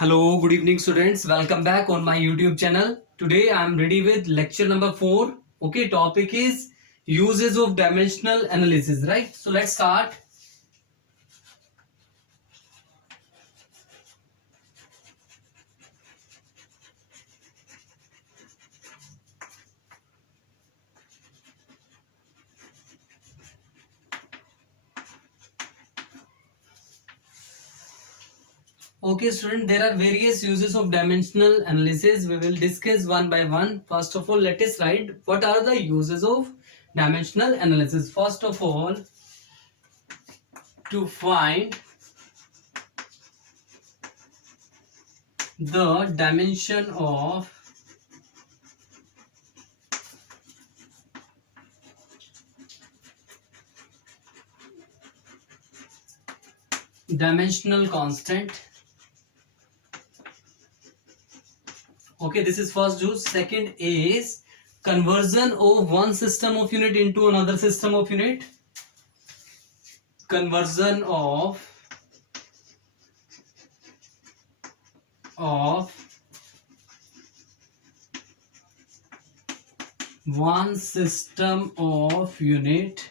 Hello, good evening, students. Welcome back on my YouTube channel. Today I am ready with lecture number 4. Okay, topic is uses of dimensional analysis, right? So let's start. Okay, student, there are various uses of dimensional analysis. We will discuss one by one. First of all, let us write what are the uses of dimensional analysis. First of all, to find the dimension of dimensional constant. Okay, this is first use. Second is conversion of one system of unit into another system of unit. Conversion of one system of unit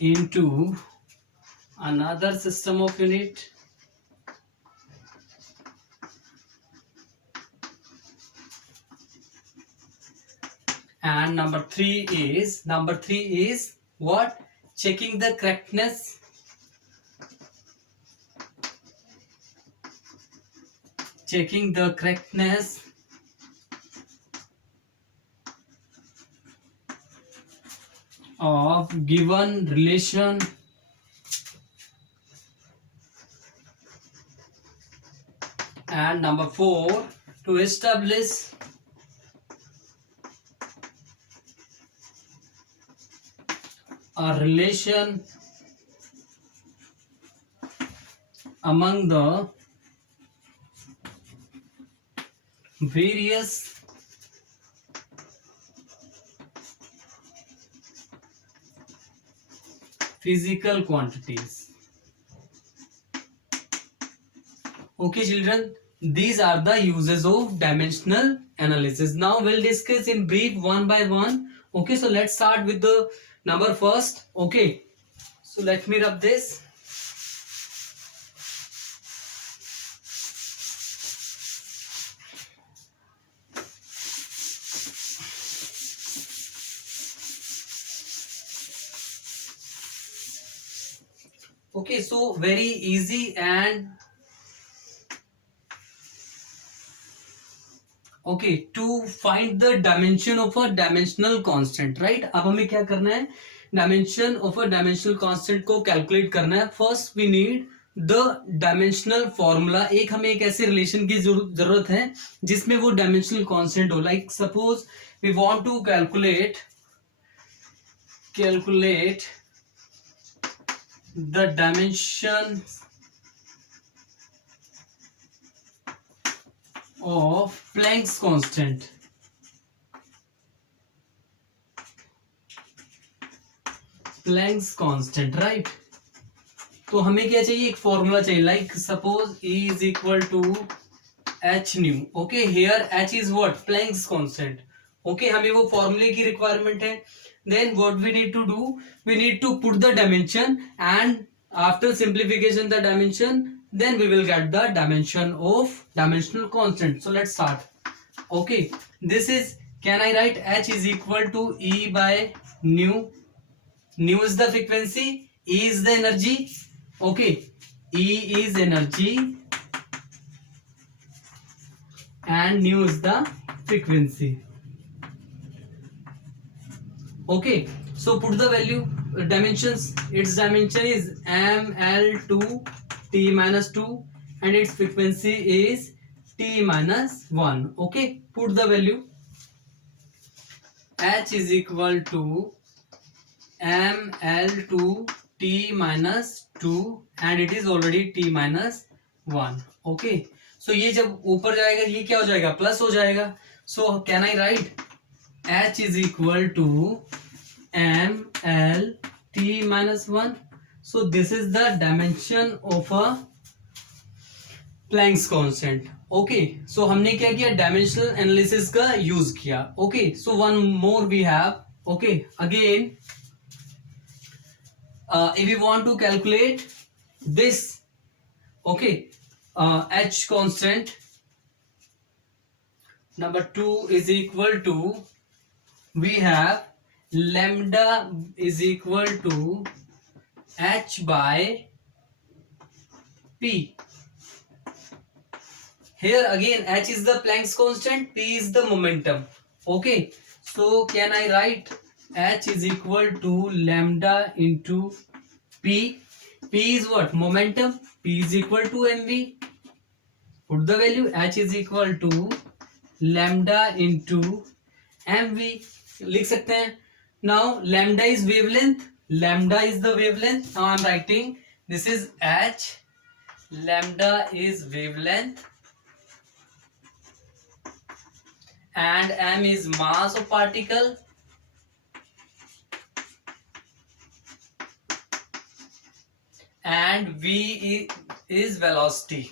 into another system of unit. And number three is what? Checking the correctness of given relation and number four, to establish a relation among the various physical quantities. Okay, children, these are the uses of dimensional analysis. Now we'll discuss in brief one by one. Okay, so let's start with the number first. Okay, so let me rub this. Okay, so very easy and okay, to find the dimension of a dimensional constant, right? अब हमें क्या करना है? Dimension of a dimensional constant को calculate करना है. First we need the dimensional formula. एक हमें एक ऐसे relation की जरूरत है जिसमें वो dimensional constant हो. Like suppose we want to calculate the dimension of Planck's constant. Planck's constant, right? तो हमें क्या चाहिए? एक फॉर्मूला चाहिए. Like suppose E is equal to h nu. Okay, here h is what? Planck's constant. Okay, हमें वो फॉर्मूले की रिक्वायरमेंट है. Then what we need to do? We need to put the dimension and after simplification the dimension, then we will get the dimension of dimensional constant. So let's start. Okay, this is, can I write h is equal to E by nu? Nu is the frequency, E is the energy. Okay, E is energy and nu is the frequency. Okay, so put the value, dimensions. Its dimension is ml2 t minus 2 and its frequency is t minus 1. Okay, put the value. H is equal to ml2 t minus 2 and it is already t minus 1. Okay, so ये जब ऊपर जाएगा ये क्या हो जाएगा? Plus हो जाएगा. So can I write H is equal to ml t minus 1. So this is the dimension of a Planck's constant. Okay, so हमने क्या किया, डायमेंशनल एनालिसिस का यूज किया। Okay, so one more we have. Okay, again if we want to calculate this, okay, h constant number 2 is equal to, we have lambda is equal to h by p. Here again h is the Planck's constant, p is the momentum. Okay, so can I write h is equal to lambda into p? P is what? Momentum. P is equal to mv. Put the value, h is equal to lambda into mv. लिख सकते हैं. Now lambda is wavelength. Lambda is the wavelength. Now I am writing this is h. Lambda is wavelength and m is mass of particle and v is velocity.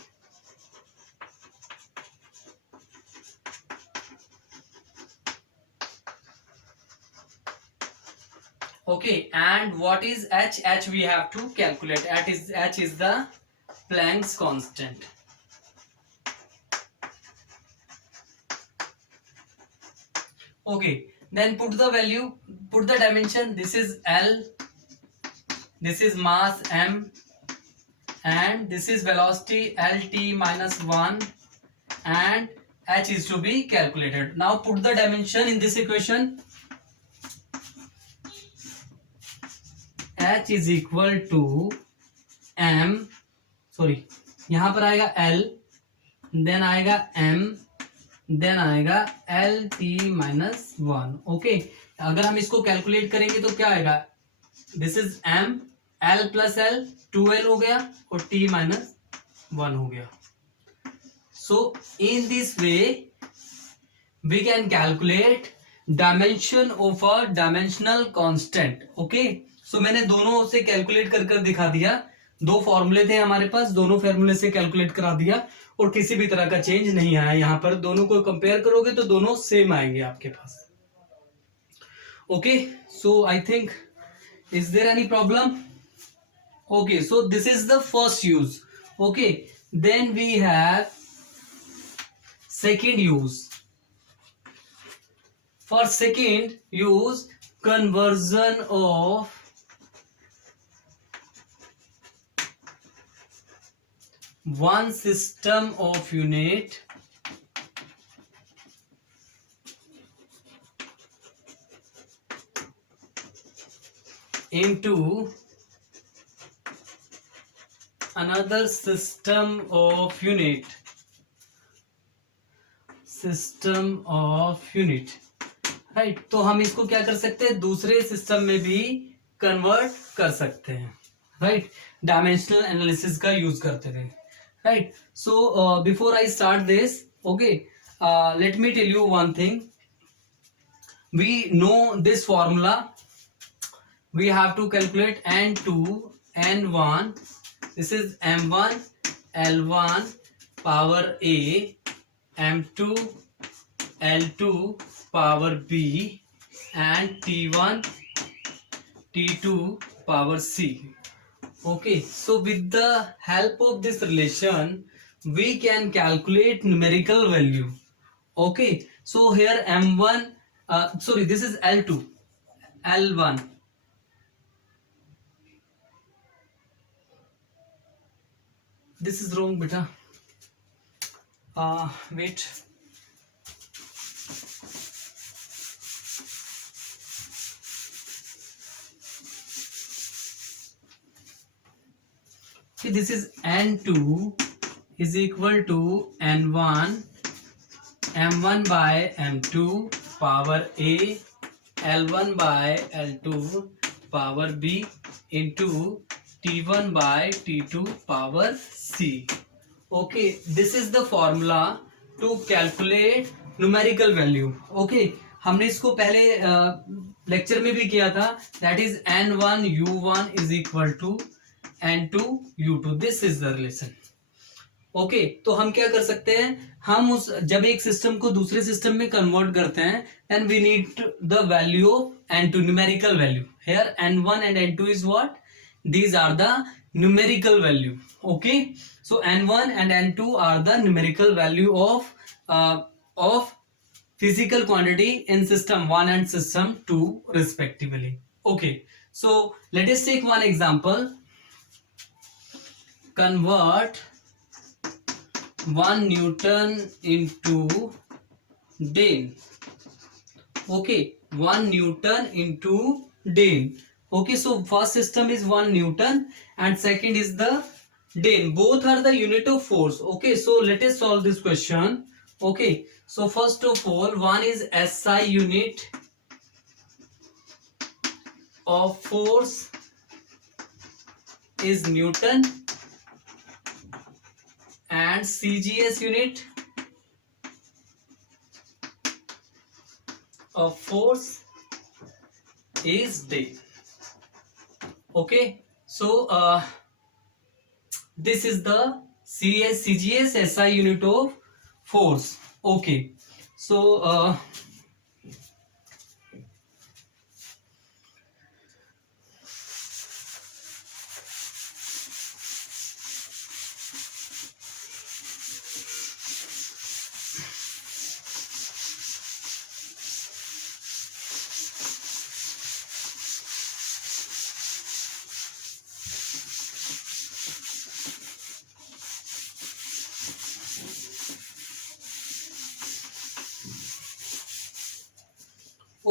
Okay, and what is h? H we have to calculate. H is the Planck's constant. Okay, then put the value, put the dimension. This is L, this is mass m, and this is velocity lt minus 1, and h is to be calculated. Now put the dimension in this equation. h is equal to m, sorry यहां पर आएगा l, then आएगा m, then आएगा L T minus 1. Okay, अगर हम इसको calculate करेंगे तो क्या आएगा, this is m, l plus l 2l हो गया और t माइनस 1 हो गया. So in this way we can calculate dimension of a dimensional constant. Okay, so मैंने दोनों से कैलकुलेट कर दिखा दिया. दो फॉर्मूले थे हमारे पास, दोनों फॉर्मूले से कैलकुलेट करा दिया और किसी भी तरह का चेंज नहीं आया. यहाँ पर दोनों को कंपेयर करोगे तो दोनों सेम आएंगे आपके पास. Okay, so I think, is there any problem? Okay, so this is the first use. Okay, then we have second use. For second use, conversion of one system of unit into another system of unit. Right, तो हम इसको क्या कर सकते हैं, दूसरे system में भी कन्वर्ट कर सकते हैं. राइट, डायमेंशनल एनालिसिस का यूज करते हुए. Right, so before I start this, okay, let me tell you one thing. We know this formula. We have to calculate n2 n1. This is m1 l1 power a, m2 l2 power b, and t1 t2 power c. Okay, so with the help of this relation we can calculate numerical value. Okay, so here m1, sorry, this is l2 l1, this is wrong beta, wait, okay, this is n2 is equal to n1 m1 by m2 power a, l1 by l2 power b into t1 by t2 power c. Okay, this is the formula to calculate numerical value. Okay, हमने इसको पहले lecture में भी किया था. That is n1 u1 is equal to n2 u2. This is the relation. Okay तो हम क्या कर सकते हैं, हम उस जब एक सिस्टम को दूसरे सिस्टम में कन्वर्ट करते हैं then we need the value of n2 numerical value here n1 and n2 is what, these are the numerical value. Okay, so n1 and n2 are the numerical value of physical quantity in system 1 and system 2 respectively. Okay, so let us take one example. Convert 1 Newton into Dane. Okay, 1 Newton into Dane. Okay, so first system is 1 Newton and second is the Dane. Both are the unit of force. Okay, so let us solve this question. Okay, so first of all, one is SI unit of force is Newton and CGS unit of force is Dane. Okay, so this is the CGS SI unit of force. Okay, so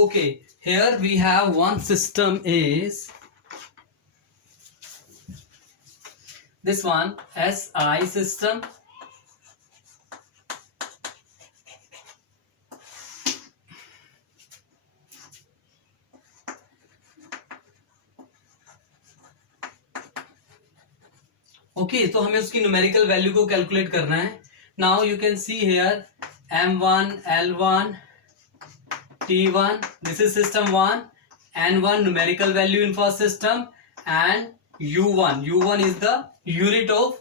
okay, here we have one system is this one SI system. Okay तो हमें उसकी numerical value को calculate करना है. Now you can see here m1 l1 t1, this is system 1, n1 numerical value in first system and u1 is the unit of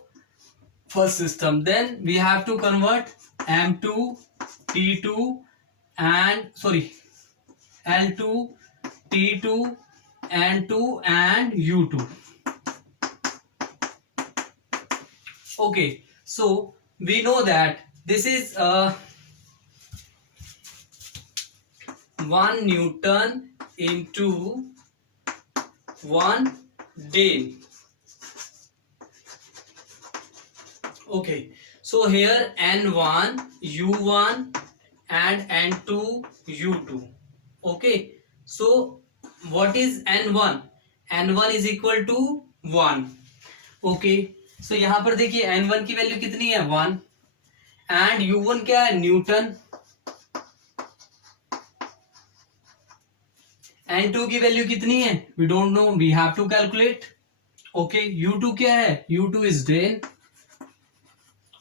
first system. Then we have to convert m2 t2 and sorry l2 t2 n2 and u2. Okay, so we know that this is 1 Newton into 1 Dane. Okay, so here n1 u1 and n2 u2. Okay, so what is n1? n1 is equal to 1. Okay, so यहाँ पर देखिए n1 की value कितनी है 1 and u1 क्या है Newton, n2 की value कितनी है we don't know, we have to calculate. Okay, u2 क्या है, u2 is then.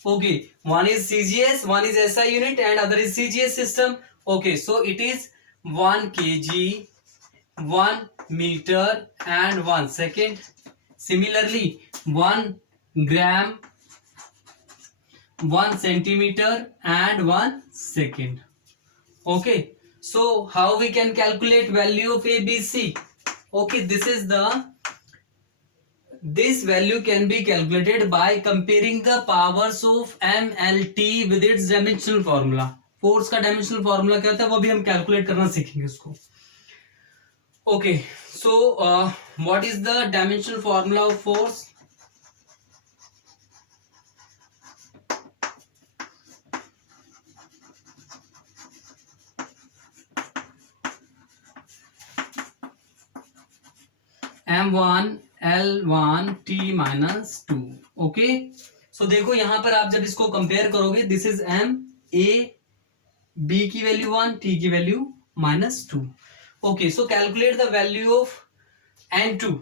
Okay, one is CGS, one is SI unit and other is CGS system. Okay, so it is 1 kg, 1 meter and 1 second. Similarly 1 gram, 1 centimeter and 1 second. Okay, so how we can calculate value of ABC? Okay, this value can be calculated by comparing the powers of MLT with its dimensional formula. Force का dimensional formula क्या होता है वो भी हम calculate करना सीखेंगे उसको. Okay, so what is the dimensional formula of force? m1 l1 t minus 2. Okay, so देखो यहां पर आप जब इसको कंपेयर करोगे this is m, a, b की वैल्यू 1, t की value -2. Okay, so calculate the value of n2.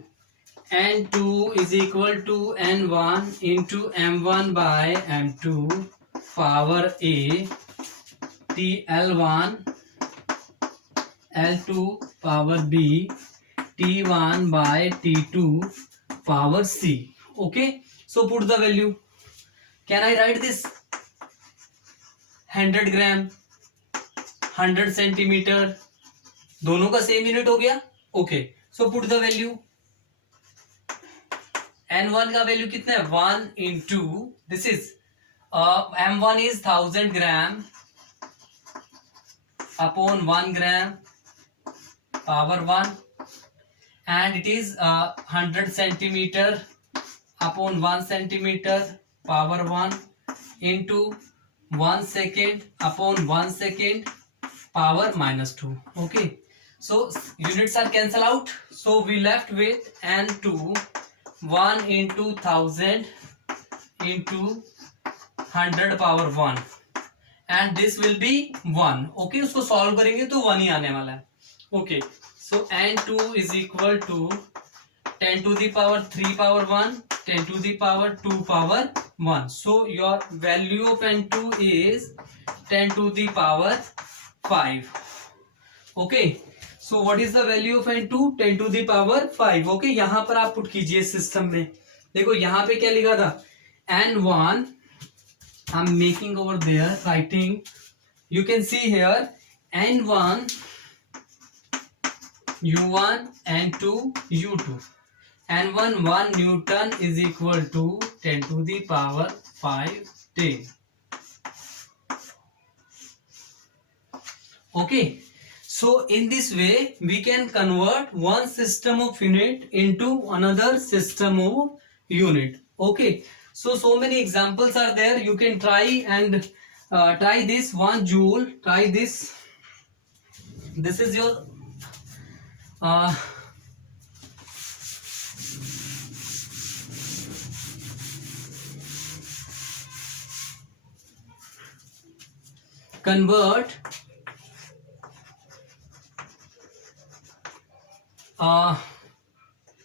n2 is equal to n1 into m1 by m2 power a t l1 l2 power b t1 by t2 power c. Okay, so put the value. Can I right this 100 gram 100 centimetre, दोनों का same unit हो गया. Okay, so put the value. N1 का value कितना है 1 into this is M1 is 1000 gram upon 1 gram power 1 and it is 100 centimeter upon 1 centimeter power 1 into 1 second upon 1 second power minus 2. Okay, so units are cancel out, so we left with N2 1 into 1000 into 100 power 1 and this will be 1. Okay, उसको solve करेंगे तो 1 ही आने वाला है. Okay, so N2 is equal to 10 to the power 3 power 1 10 to the power 2 power 1. So your value of N2 is 10 to the power 5. Okay, so what is the value of N2? 10 to the power 5. Okay, यहाँ पर आप put कीजिए system में. देखो यहाँ पे क्या लिखा था N1. I'm making over there writing. You can see here N1 U1 N2 U2. N1 1 Newton is equal to 10 to the power 5 10. Okay, so in this way we can convert one system of unit into another system of unit. Okay, so many examples are there. You can try and try this 1 joule. Try this. This is your convert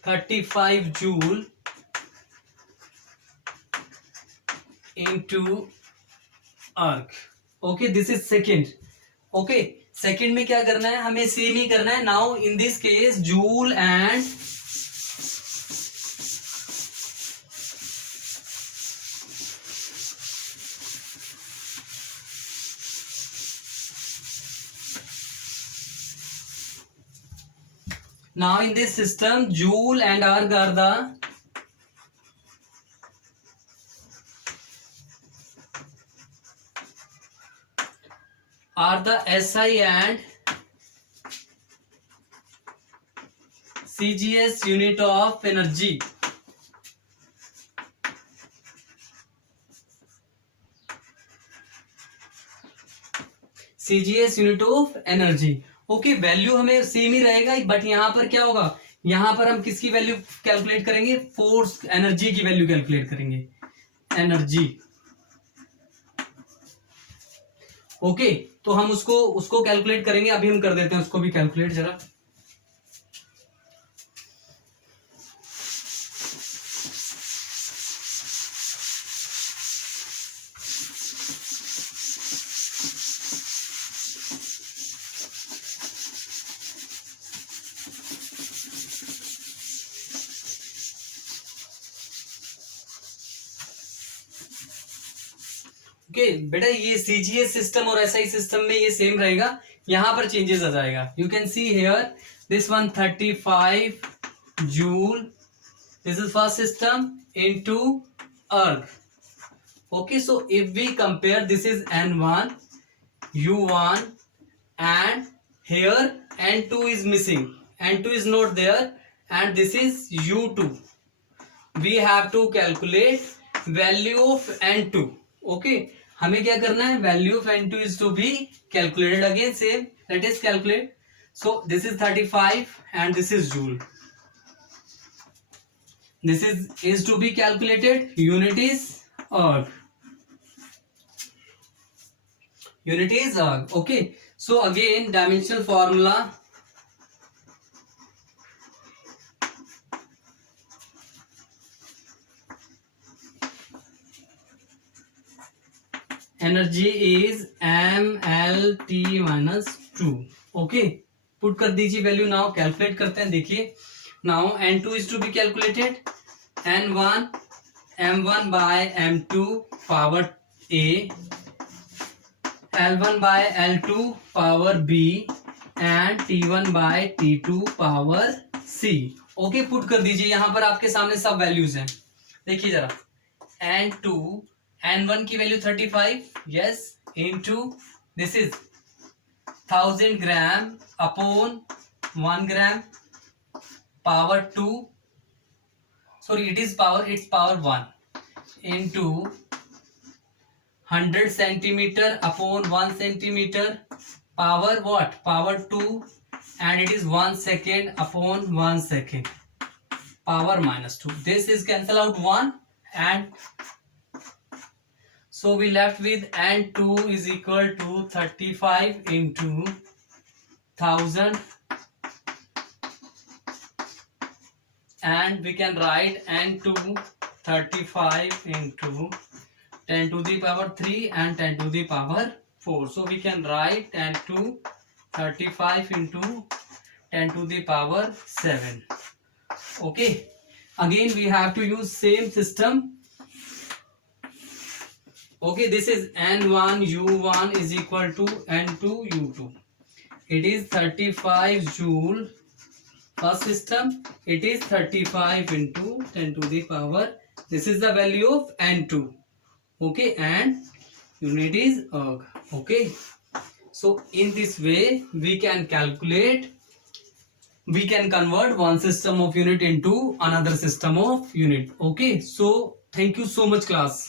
35 joule into arc. Okay, this is second. Okay, second में क्या करना है, हमें same ही करना है. Now in this case joule and now in this system joule and arc are the SI and CGS unit of energy. CGS unit of energy. Okay, value हमें same ही रहेगा, but यहां पर क्या होगा, यहां पर हम किसकी वैल्यू कैलकुलेट करेंगे, फोर्स एनर्जी की वैल्यू कैलकुलेट करेंगे, एनर्जी. ओके, तो हम उसको कैलकुलेट करेंगे. अभी हम कर देते हैं उसको भी कैलकुलेट जरा. ओके बेटा, ये सीजीएस सिस्टम और एसआई सिस्टम में ये सेम रहेगा, यहां पर चेंजेस आ जाएगा. You can see here this one 35 joule, this is first system into earth. Okay, so if we compare this is N1 U1 and here N2 is missing, N2 is not there and this is U2. We have to calculate value of N2. Okay, हमें क्या करना है, value of N2 is to be calculated. Again same, let us calculate. So this is 35 and this is joule. This is to be calculated. Unit is erg. Unit is erg. Okay, so again dimensional formula. Energy is MLT minus 2. Okay, put कर दीजिए value. Now calculate करते हैं. देखिए, now N2 is to be calculated. N1 m1 by m2 power a, l1 by l2 power b and t1 by t2 power c। Okay, put कर दीजिए, यहां पर आपके सामने सब वैल्यूज हैं। देखिए जरा, n2 n1 की value 35, yes, into this is 1000 gram upon 1 gram power 2, sorry it's power 1 into 100 centimeter upon 1 centimeter power what, power 2, and it is 1 second upon 1 second power minus 2. This is cancel out 1, and so we left with n2 is equal to 35 into 1000, and we can write n2 35 into 10 to the power 3 and 10 to the power 4. So we can write n2 35 into 10 to the power 7. Okay, again we have to use same system. Okay, this is n1 u1 is equal to n2 u2. It is 35 joule. First system, it is 35 into 10 to the power, this is the value of n2. Okay, and unit is erg. Okay, so in this way we can calculate, we can convert one system of unit into another system of unit. Okay, so thank you so much class.